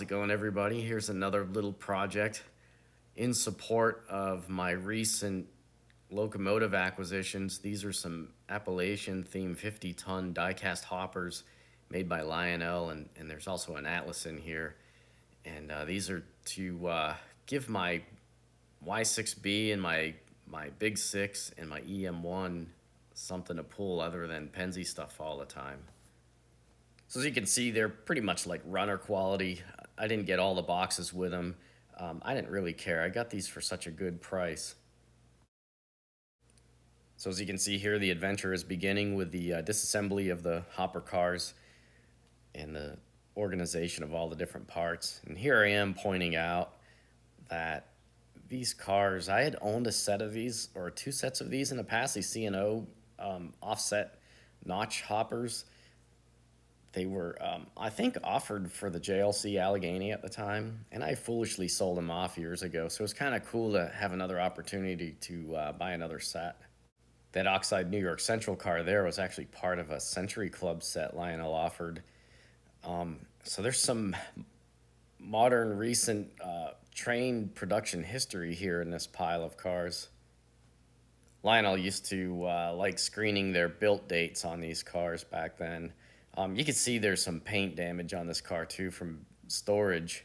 How's it going, everybody? Here's another little project in support of my recent locomotive acquisitions. These are some Appalachian themed 50-ton die-cast hoppers made by Lionel, and there's also an Atlas in here. And these are to give my Y6B and my Big 6 and my EM1 something to pull other than Penzi stuff all the time. So as you can see, they're pretty much like runner quality. I didn't get all the boxes with them. I didn't really care. I got these for such a good price. So as you can see here, the adventure is beginning with the disassembly of the hopper cars and the organization of all the different parts. And here I am pointing out that these cars, I had owned a set of these, or two sets of these in the past, these C&O offset notch hoppers. They were, I think, offered for the JLC Allegheny at the time, and I foolishly sold them off years ago, so it's kind of cool to have another opportunity to buy another set. That Oxide New York Central car there was actually part of a Century Club set Lionel offered. So there's some modern, recent train production history here in this pile of cars. Lionel used to like screening their built dates on these cars back then. You can see there's some paint damage on this car too from storage.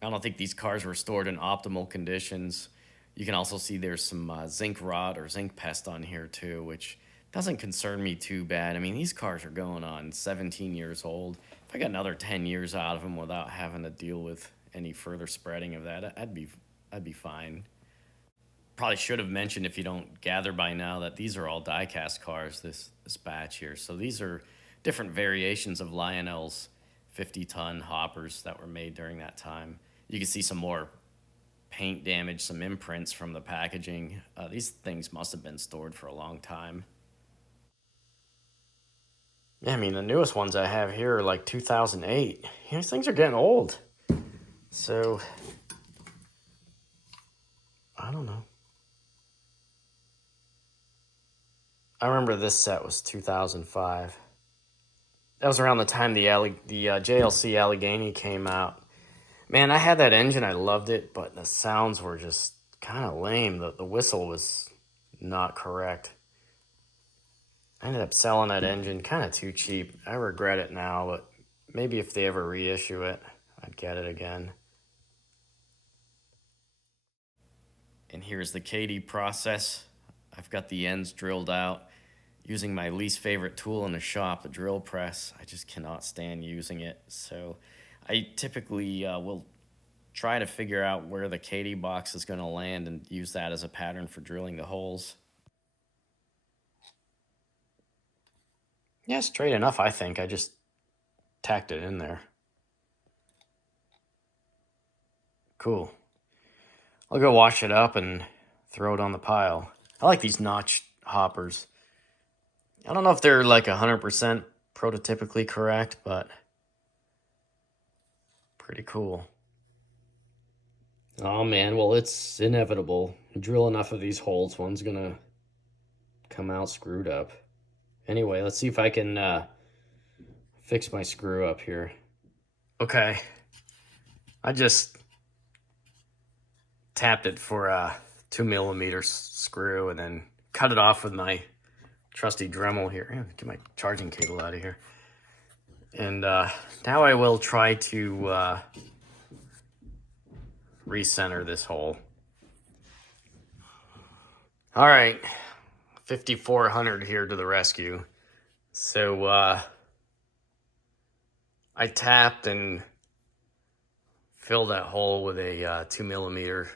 I don't think these cars were stored in optimal conditions. You can also see there's some zinc rot or zinc pest on here too, which doesn't concern me too bad. I mean, these cars are going on 17 years old. If I got another 10 years out of them without having to deal with any further spreading of that, I'd be fine. Probably should have mentioned, if you don't gather by now, that these are all die-cast cars, this batch here. So these are different variations of Lionel's 50-ton hoppers that were made during that time. You can see some more paint damage, some imprints from the packaging. These things must have been stored for a long time. Yeah, I mean, the newest ones I have here are like 2008. These things are getting old. So, I don't know. I remember this set was 2005. That was around the time the JLC Allegheny came out. Man, I had that engine. I loved it, but the sounds were just kind of lame. The whistle was not correct. I ended up selling that engine kind of too cheap. I regret it now, but maybe if they ever reissue it, I'd get it again. And here's the KD process. I've got the ends drilled out using my least favorite tool in the shop, the drill press. I just cannot stand using it. So I typically will try to figure out where the KD box is going to land and use that as a pattern for drilling the holes. Yeah, straight enough, I think. I just tacked it in there. Cool. I'll go wash it up and throw it on the pile. I like these notch hoppers. I don't know if they're like 100% prototypically correct, but pretty cool. Oh man, well, it's inevitable. Drill enough of these holes, one's gonna come out screwed up. Anyway, let's see if I can fix my screw up here. Okay, I just tapped it for a 2mm screw and then cut it off with my trusty Dremel here. Get my charging cable out of here. And now I will try to recenter this hole. All right, 5400 here to the rescue. So I tapped and filled that hole with a 2mm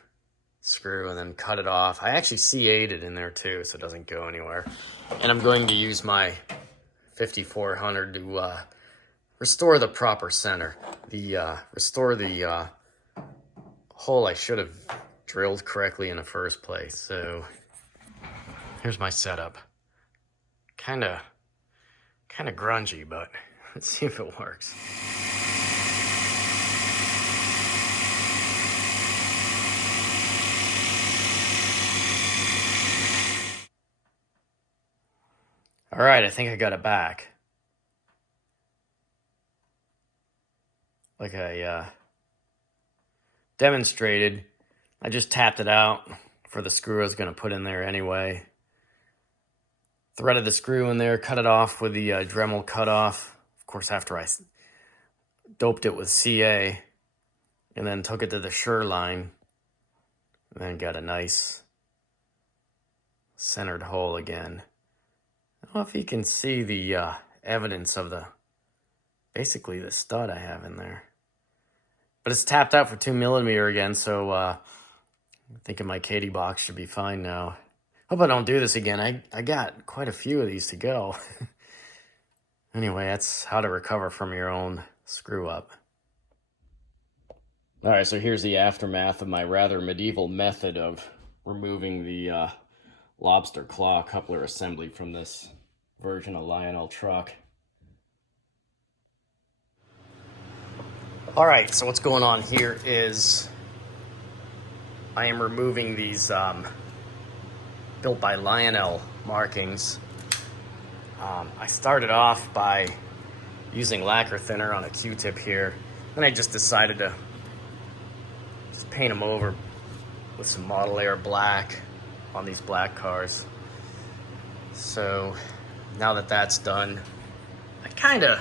screw and then cut it off. I actually C8'd it in there too, so it doesn't go anywhere. And I'm going to use my 5400 to restore the proper center. Restore the hole I should have drilled correctly in the first place. So here's my setup. Kind of grungy, but let's see if it works. All right, I think I got it back. like I demonstrated, I just tapped it out for the screw I was going to put in there anyway. Threaded the screw in there, cut it off with the Dremel cutoff. Of course, after I doped it with CA, and then took it to the Sure line, and then got a nice centered hole again. I don't know if you can see the evidence of basically the stud I have in there. But it's tapped out for 2mm again, so I'm thinking my Katy box should be fine now. Hope I don't do this again. I got quite a few of these to go. Anyway, that's how to recover from your own screw up. All right, so here's the aftermath of my rather medieval method of removing the lobster claw coupler assembly from this version of Lionel truck. All right, so what's going on here is I am removing these built by Lionel markings. I started off by using lacquer thinner on a Q-tip here. Then I just decided to just paint them over with some Model Air black on these black cars. So now that that's done, I kind of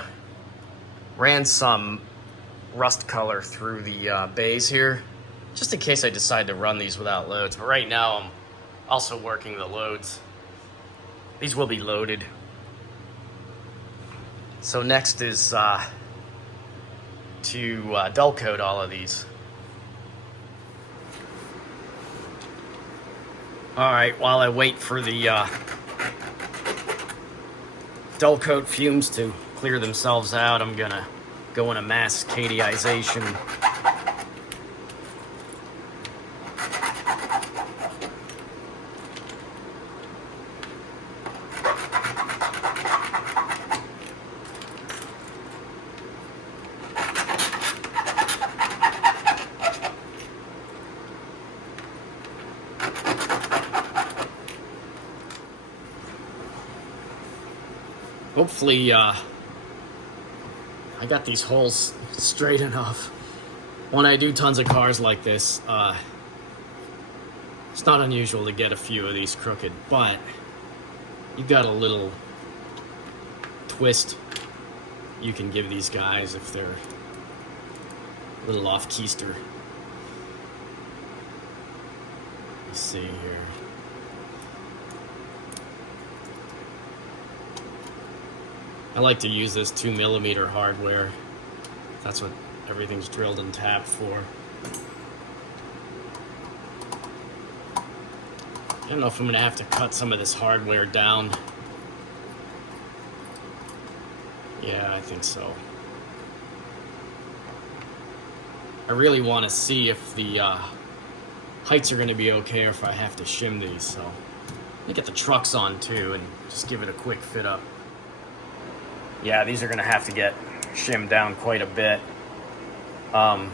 ran some rust color through the bays here, just in case I decide to run these without loads. But right now I'm also working the loads. These will be loaded. So next is to dull coat all of these. All right, while I wait for the dull coat fumes to clear themselves out, I'm gonna go into mass Katyization. Hopefully, I got these holes straight enough. When I do tons of cars like this, it's not unusual to get a few of these crooked, but you got a little twist you can give these guys if they're a little off keister. Let's see here. I like to use this 2mm hardware. That's what everything's drilled and tapped for. I don't know if I'm gonna have to cut some of this hardware down. Yeah, I think so. I really want to see if the heights are gonna be okay or if I have to shim these, so let me get the trucks on too and just give it a quick fit up. Yeah, these are gonna have to get shimmed down quite a bit. I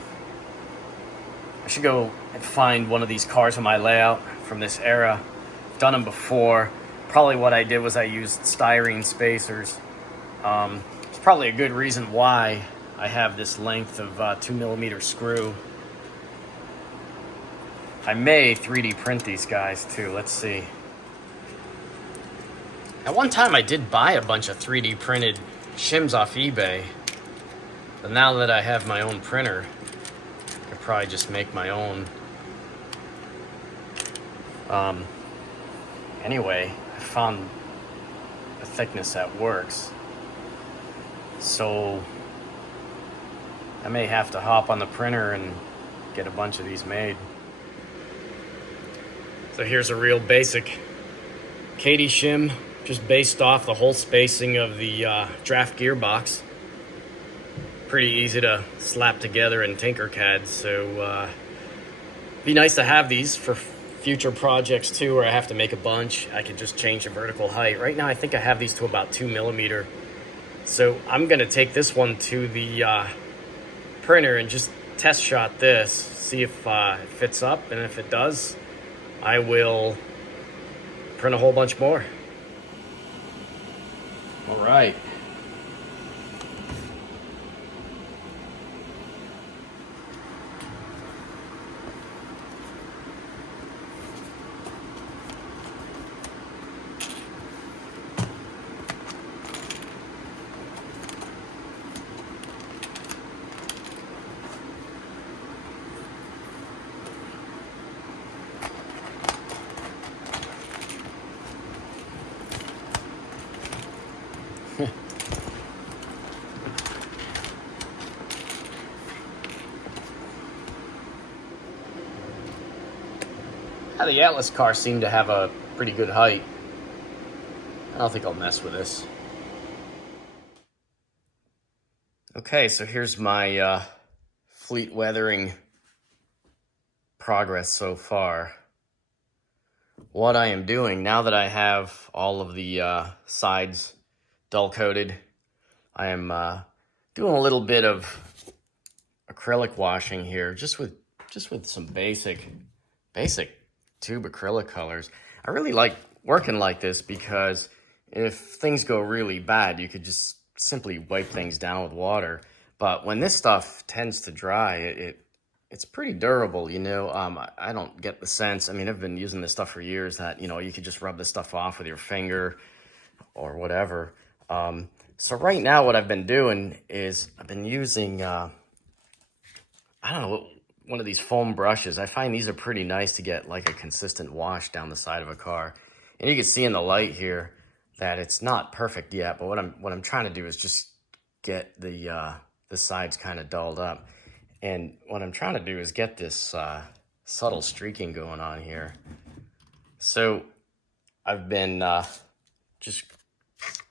should go and find one of these cars on my layout from this era. I've done them before. Probably what I did was I used styrene spacers. It's probably a good reason why I have this length of 2mm screw. I may 3D print these guys too. Let's see. At one time I did buy a bunch of 3D printed shims off eBay, but now that I have my own printer, I could probably just make my own. Anyway, I found a thickness that works, so I may have to hop on the printer and get a bunch of these made. So here's a real basic Katy shim, just based off the whole spacing of the draft gearbox. Pretty easy to slap together in Tinkercad, so be nice to have these for future projects too, where I have to make a bunch. I can just change the vertical height. Right now I think I have these to about 2mm. So I'm gonna take this one to the printer and just test shot this, see if it fits up, and if it does, I will print a whole bunch more. All right. The Atlas cars seem to have a pretty good height. I don't think I'll mess with this. Okay, so here's my fleet weathering progress so far. What I am doing, now that I have all of the sides dull coated, I am doing a little bit of acrylic washing here, just with some basic tube acrylic colors. I really like working like this because if things go really bad, you could just simply wipe things down with water. But when this stuff tends to dry, it's pretty durable, you know. I don't get the sense. I mean, I've been using this stuff for years that, you know, you could just rub this stuff off with your finger or whatever. So right now what I've been doing is I've been using, I don't know, one of these foam brushes. I find these are pretty nice to get like a consistent wash down the side of a car. And you can see in the light here that it's not perfect yet, but what I'm trying to do is just get the sides kind of dulled up. And what I'm trying to do is get this subtle streaking going on here. So I've been just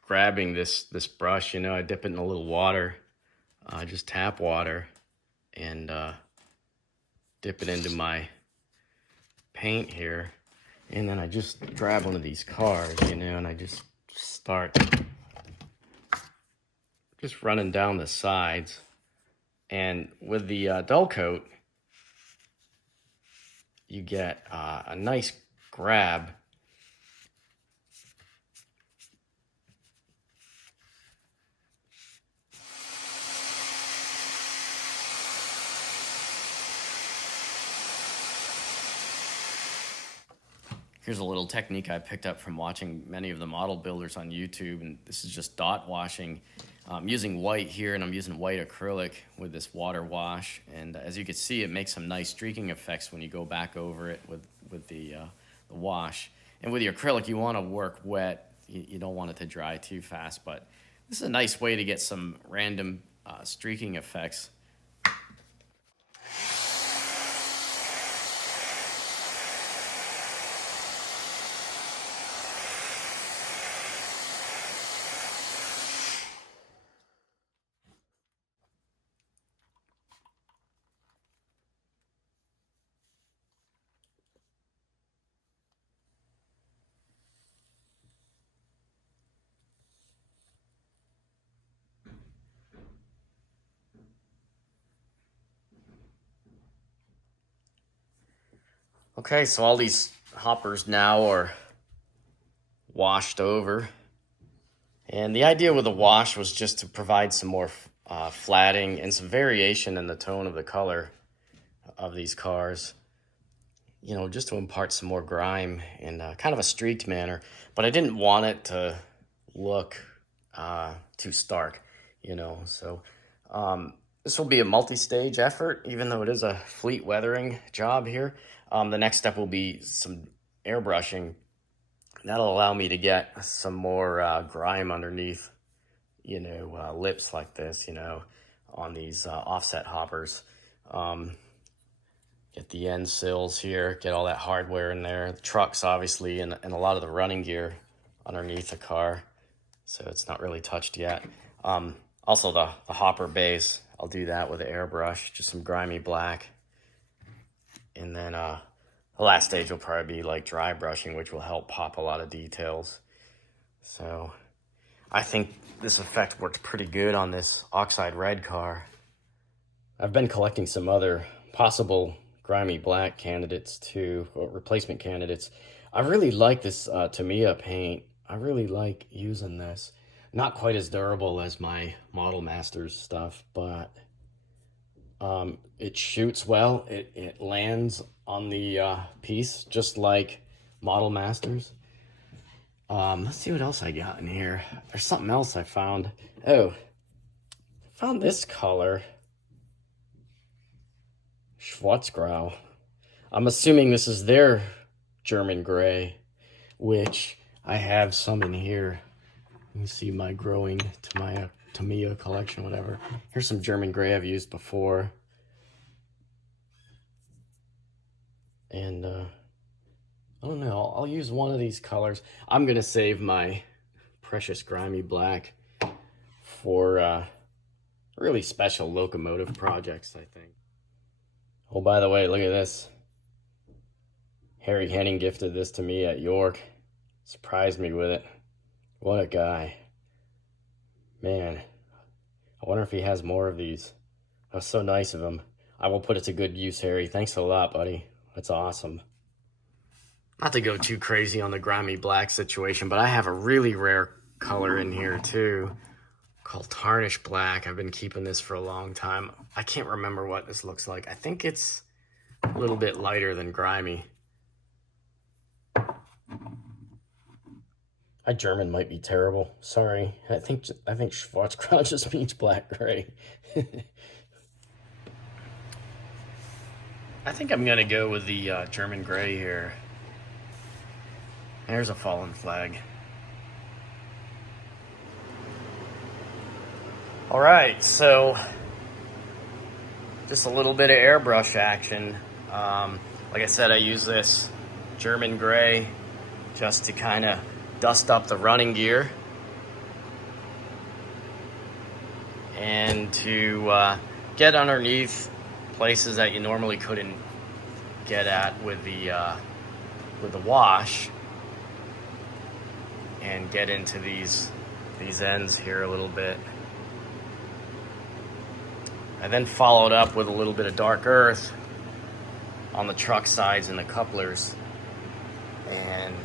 grabbing this brush, you know, I dip it in a little water, just tap water, and dip it into my paint here. And then I just grab one of these cars, you know, and I just start just running down the sides. And with the dull coat, you get a nice grab. Here's a little technique I picked up from watching many of the model builders on YouTube, and this is just dot washing. I'm using white here, and I'm using white acrylic with this water wash, and as you can see, it makes some nice streaking effects when you go back over it with the wash. And with the acrylic, you want to work wet. You don't want it to dry too fast, but this is a nice way to get some random streaking effects. Okay, so all these hoppers now are washed over. And the idea with the wash was just to provide some more flatting and some variation in the tone of the color of these cars. You know, just to impart some more grime in kind of a streaked manner. But I didn't want it to look too stark, you know. So this will be a multi-stage effort, even though it is a fleet weathering job here. The next step will be some airbrushing. That'll allow me to get some more grime underneath, you know, lips like this, you know, on these offset hoppers. Get the end sills here, get all that hardware in there. The trucks, obviously, and a lot of the running gear underneath the car. So it's not really touched yet. Also the hopper base, I'll do that with an airbrush, just some grimy black. And then the last stage will probably be like dry brushing, which will help pop a lot of details. So I think this effect worked pretty good on this oxide red car. I've been collecting some other possible grimy black candidates too, or replacement candidates. I really like this Tamiya paint. I really like using this. Not quite as durable as my Model Masters stuff, but it shoots well. It lands on the piece just like Model Masters. Let's see what else I got in here. There's something else I found. Oh, I found this color. Schwarzgrau. I'm assuming this is their German gray, which I have some in here. You can see my growing Tamiya collection, whatever. Here's some German gray I've used before. And I don't know, I'll use one of these colors. I'm gonna save my precious grimy black for really special locomotive projects, I think. Oh, by the way, look at this. Harry Henning gifted this to me at York. Surprised me with it. What a guy. Man, I wonder if he has more of these. That was so nice of him. I will put it to good use, Harry. Thanks a lot, buddy. That's awesome. Not to go too crazy on the grimy black situation, but I have a really rare color in here too, called tarnish black. I've been keeping this for a long time. I can't remember what this looks like. I think it's a little bit lighter than grimy. My German might be terrible. Sorry. I think Schwarzgrau just means black gray. I think I'm gonna go with the German gray here. There's a fallen flag. All right, so just a little bit of airbrush action. Like I said, I use this German gray just to kind of dust up the running gear and to get underneath places that you normally couldn't get at with the wash, and get into these ends here a little bit. I then followed up with a little bit of dark earth on the truck sides and the couplers, and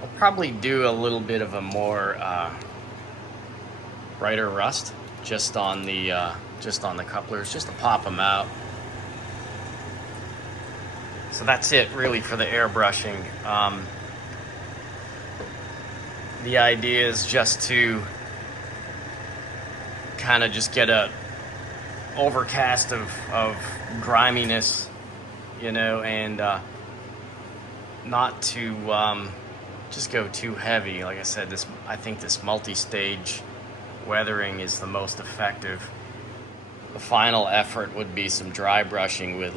I'll probably do a little bit of a more brighter rust just on the couplers, just to pop them out. So that's it really for the airbrushing. The idea is just to kind of just get a overcast of griminess, and not to just go too heavy. Like I said, I think this multi-stage weathering is the most effective. The final effort would be some dry brushing with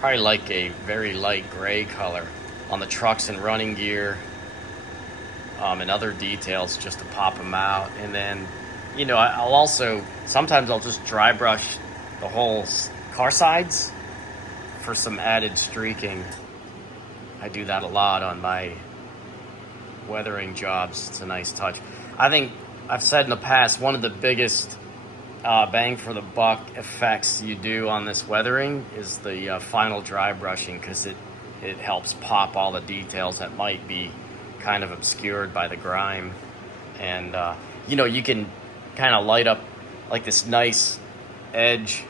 probably like a very light gray color on the trucks and running gear, and other details just to pop them out. And then, I'll also, sometimes I'll just dry brush the whole car sides for some added streaking. I do that a lot on my weathering jobs. It's a nice touch. I think I've said in the past, one of the biggest bang for the buck effects you do on this weathering is the final dry brushing, because it helps pop all the details that might be kind of obscured by the grime. And you can kind of light up like this nice edge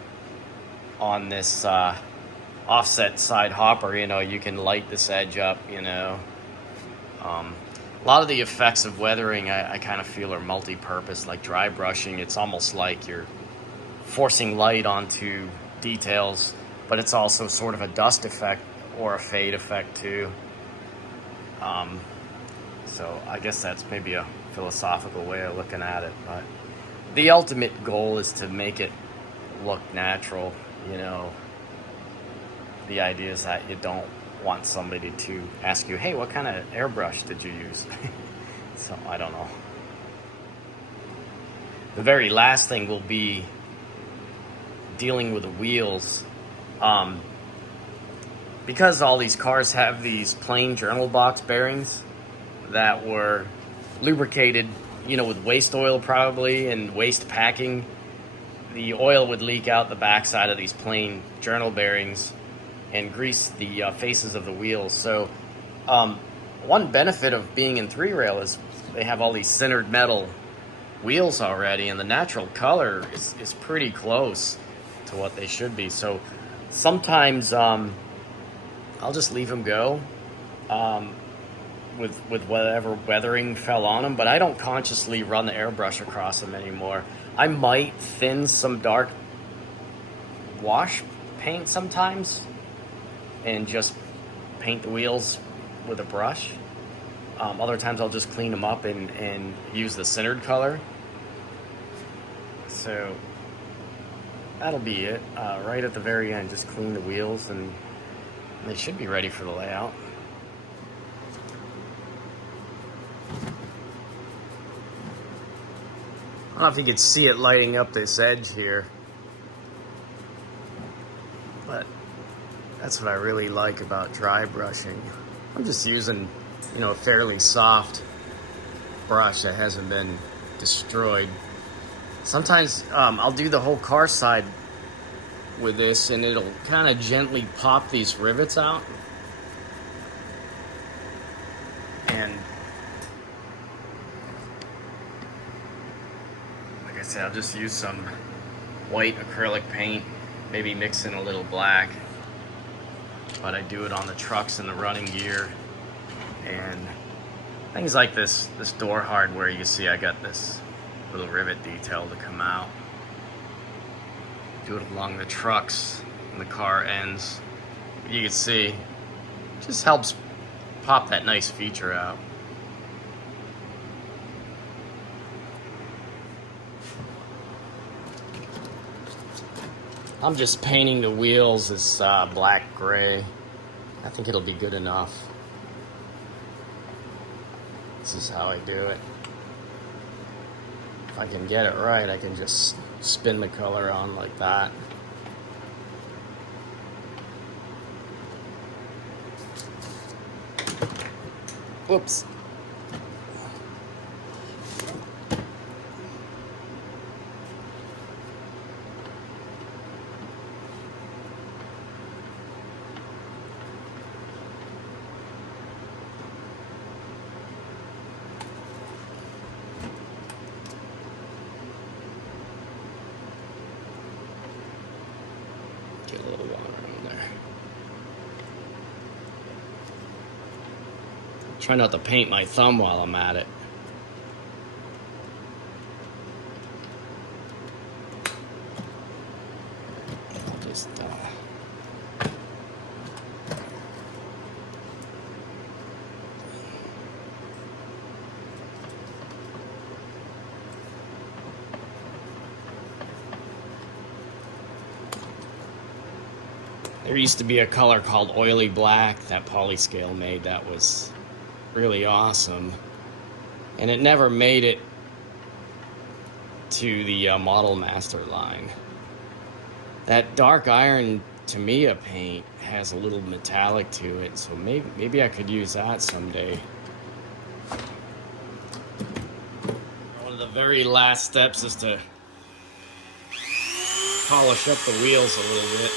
on this offset side hopper. You can light this edge up. A lot of the effects of weathering I kind of feel are multi-purpose. Like dry brushing, it's almost like you're forcing light onto details, but it's also sort of a dust effect or a fade effect too. So I guess that's maybe a philosophical way of looking at it, but the ultimate goal is to make it look natural. The idea is that you don't want somebody to ask you, hey, what kind of airbrush did you use? So I don't know. The very last thing will be dealing with the wheels. Because all these cars have these plain journal box bearings that were lubricated, with waste oil probably and waste packing, the oil would leak out the backside of these plain journal bearings and grease the faces of the wheels. So one benefit of being in 3-rail is they have all these centered metal wheels already, and the natural color is pretty close to what they should be. So sometimes I'll just leave them go with whatever weathering fell on them, but I don't consciously run the airbrush across them anymore. I might thin some dark wash paint sometimes and just paint the wheels with a brush. Other times I'll just clean them up and use the centered color. So that'll be it. Right at the very end, just clean the wheels and they should be ready for the layout. I don't know if you can see it lighting up this edge here, but that's what I really like about dry brushing. I'm just using, a fairly soft brush that hasn't been destroyed. Sometimes I'll do the whole car side with this and it'll kind of gently pop these rivets out. And like I said, I'll just use some white acrylic paint, maybe mix in a little black. But I do it on the trucks and the running gear and things like this door hardware. You can see I got this little rivet detail to come out. Do it along the trucks and the car ends. You can see it just helps pop that nice feature out. I'm just painting the wheels as black gray. I think it'll be good enough. This is how I do it. If I can get it right, I can just spin the color on like that. Whoops. Get a little water in there. Try not to paint my thumb while I'm at it. Just There used to be a color called Oily Black that Polyscale made that was really awesome. And it never made it to the Model Master line. That Dark Iron Tamiya paint has a little metallic to it, so maybe I could use that someday. One of the very last steps is to polish up the wheels a little bit.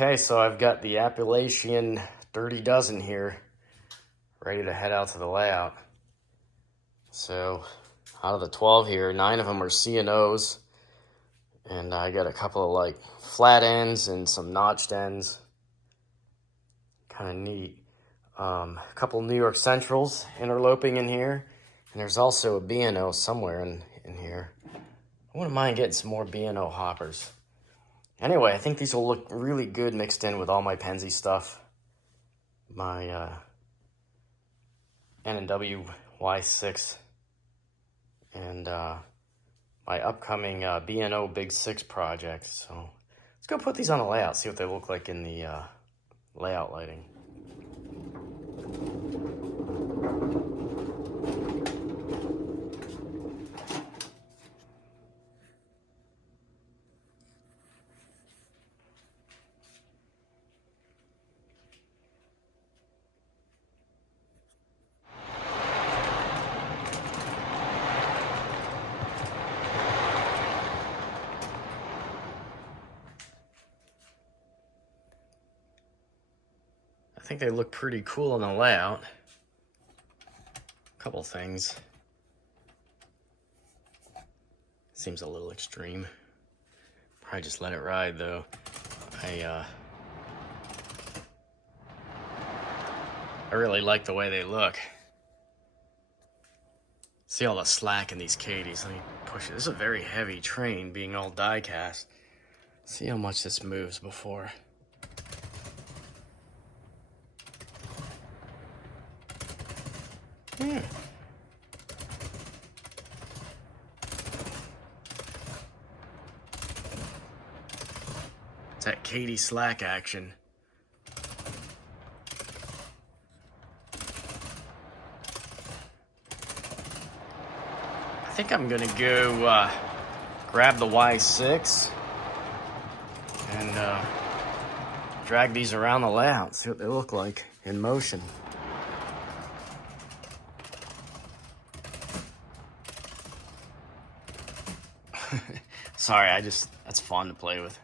Okay, so I've got the Appalachian Dirty Dozen here, ready to head out to the layout. So, out of the 12 here, 9 of them are C&Os, and I got a couple of like flat ends and some notched ends. Kind of neat. A couple New York Centrals interloping in here, and there's also a B&O somewhere in here. I wouldn't mind getting some more B&O hoppers. Anyway, I think these will look really good mixed in with all my Penzi stuff. My N&W Y6 and my upcoming B&O Big 6 project. So let's go put these on a layout, see what they look like in the layout lighting. I think they look pretty cool on the layout. A couple things. Seems a little extreme. Probably just let it ride though. I really like the way they look. See all the slack in these Cadies. Let me push it. This is a very heavy train being all die cast. See how much this moves before. Yeah. It's that Katie Slack action. I think I'm gonna go grab the Y6 and drag these around the layout, see what they look like in motion. Sorry, that's fun to play with.